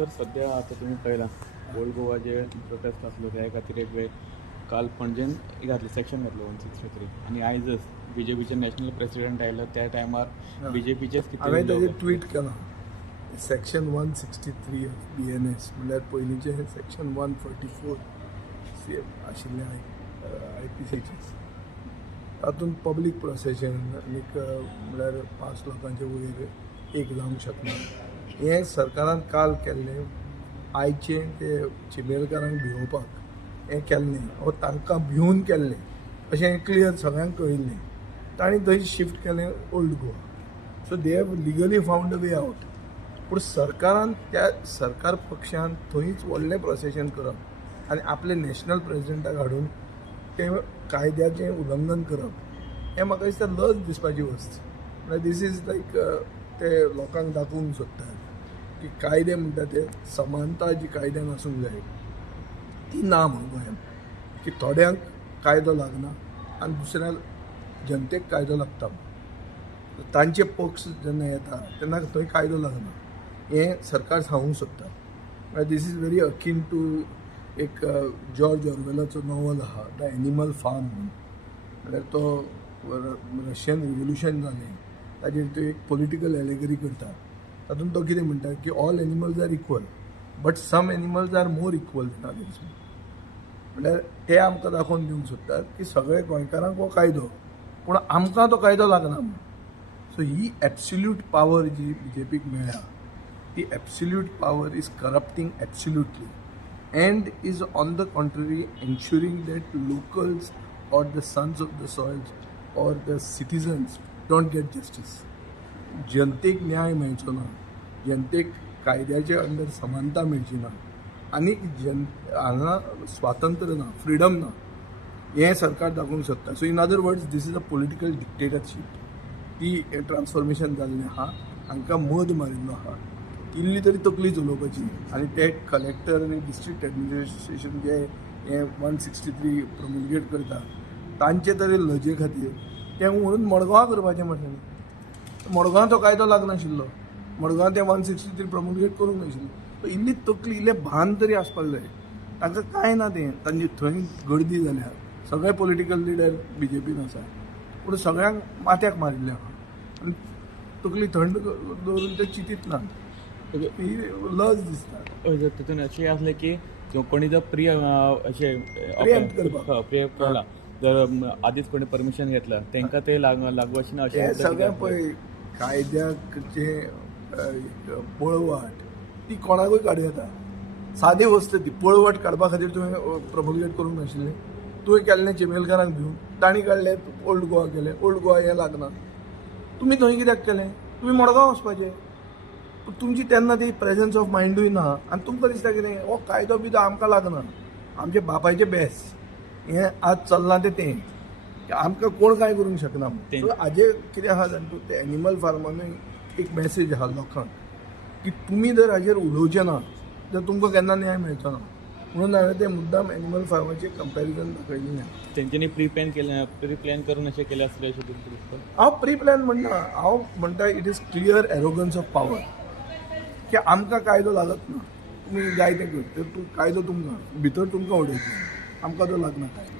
तर सध्या आता तुम्ही पळयला ओल्ड गोवा जे प्रोटेस्ट आसलो त्या खातीर एक वेळ काल पणजेन घातले सेक्शन घातलो 163 आणि आयजच बीजेपीचे नॅशनल प्रेसिडेंट आयलो त्या टायमार बीजेपीचेच हांवें कितें ताजेर ट्वीट केलां सेक्शन 163 ऑफ BNS म्हणल्यार पयलींचे सेक्शन 144 आशिल्ले IPCचे तातूंत पब्लीक प्रोसेशन आनीक म्हणल्यार 5 लोकांचे वयर एक जावंक शकना हें सरकारान काल केल्लें आयचें ते चिमेलकारांक भिवोवपाक हें केल्लें वो तांकां भिवन केल्लें अशें क्लियर सगळ्यांक कळिल्लें तांणी थंय शिफ्ट केलें old Goa so they have legally found a way out पूण सरकारान त्या सरकार पक्षान थंयच व्हडलें प्रोसेशन करप आनी आपले नॅशनल प्रेसिडेंटाक हाडून ते कायद्याचें उल्लंघन करप हें म्हाका दिसता लज दिसपाची वस्त म्हणल्यार दीस इज लायक ते लोकांक दाखोवंक सोदतात की कायदे म्हणटा ते समानता जी कायद्यान आसूंक जाय ती ना म्हणून गोंयांत की थोड्यांक कायदो लागना आनी दुसऱ्या जनतेक कायदो लागता तांचे पक्ष जेन्ना येता तेन्ना थंय कायदो लागना हें सरकार सांगूंक सोदता this is very akin to एक जॉर्ज ऑर्वेलाचो नॉवल आहा द एनिमल फार्म म्हणल्यार तो रशियन रिव्होल्युशन जालें ताजेर तो एक पॉलिटिकल एलेगरी करता तातूंत तो कितें म्हणटा की all animals are equal but some animals are more equal than others म्हणल्यार ते आमकां दाखोवन दिवंक सोदतात की सगळे गोंयकारांक हो कायदो पूण आमकां तो कायदो लागना सो ही एब्सोल्यूट पावर जी BJPक मेळ्ळ्या ती absolute power is corrupting absolutely and is on the contrary ensuring that locals or the sons of the soils or the citizens don't get justice. जनतेक न्याय मेळचो ना जनतेक कायद्याचे अंडर समानता मेळची ना आनी हांगा स्वातंत्र्य ना फ्रिडम ना हें सरकार दाखोवंक सोदता so in other words this is a political dictatorship ती ट्रान्सफॉर्मेशन जाल्लें आहा हांकां मद मारिल्लो आहा इल्ली तरी तकली चलोवपाची आनी ते कलेक्टर आनी डिस्ट्रिक्ट एडमिनिस्ट्रेशन जे हे 163 प्रोमुलगेट करता तांचे तरी लजे खातीर ते म्हणून मडगांव करपाचें म्हटलें मडगांव तो कायदो लागनाशिल्लो मडगांव ते 163 प्रोमुलगेट करूंक नाशिल्लो इल्ली तकली इल्लें भान तरी आसपाक जाय तांकां कांय ना तें तांची थंय गर्दी जाल्या सगळे पॉलिटिकल लिडर BJPन आसा पूण सगळ्यांक माथ्याक मारिल्लें आहा आनी तकली थंड दवरून ते चिंतीत ना लज दिसता तितून अशें आसलें की कोणी जर अशें प्रियम्प्ट केला जर आदींच कोणी परमिशन घेतला तांकां ते लागू अशें ना अशें सगळें पळय कायद्याक जे पळवाट ती कोणाकूय काडूं येता सादी वस्त ती पळवट काडपा खातीर तुवें प्रोमुलगेट करूंक नाशिल्लें तुवें केल्लें चिमेलकारांक भिवन तांणी काडलें ओल्ड गोवा केलें ओल्ड गोवा हें लागना तुमी थंय कित्याक केलें तुमी मडगांव वचपाचें तुमची तेन्ना ती प्रेजन्स ऑफ मायंडूय ना आनी तुमकां दिसता कितें हो कायदो बिदो आमकां लागना आमचे बापायचे बेस हें आज चल्लां तें आमकां कोण कांय करूंक शकना हाजेर कितें आहा जाणा ते एनिमल फार्मानूय एक मॅसेज आहा लोकांक की तुमी जर हाजेर उलोवचे ना जाल्यार तुमकां केन्ना न्याय मेळचो ना म्हणून हांवें ते मुद्दाम एनिमल फार्माचें कंपेरिजन दाखयलें ना तेंच्यांनी प्री प्लॅन करून अशें केलें आसलें अशें दिसता हांव प्री प्लॅन म्हणना हांव म्हणटा it is clear arrogance of power की आमकां कायदो लागत ना तुमी जाय तें कर तूं कायदो तुमकां भितर तुमकां उडयतलो आमकां तो लागना कायदो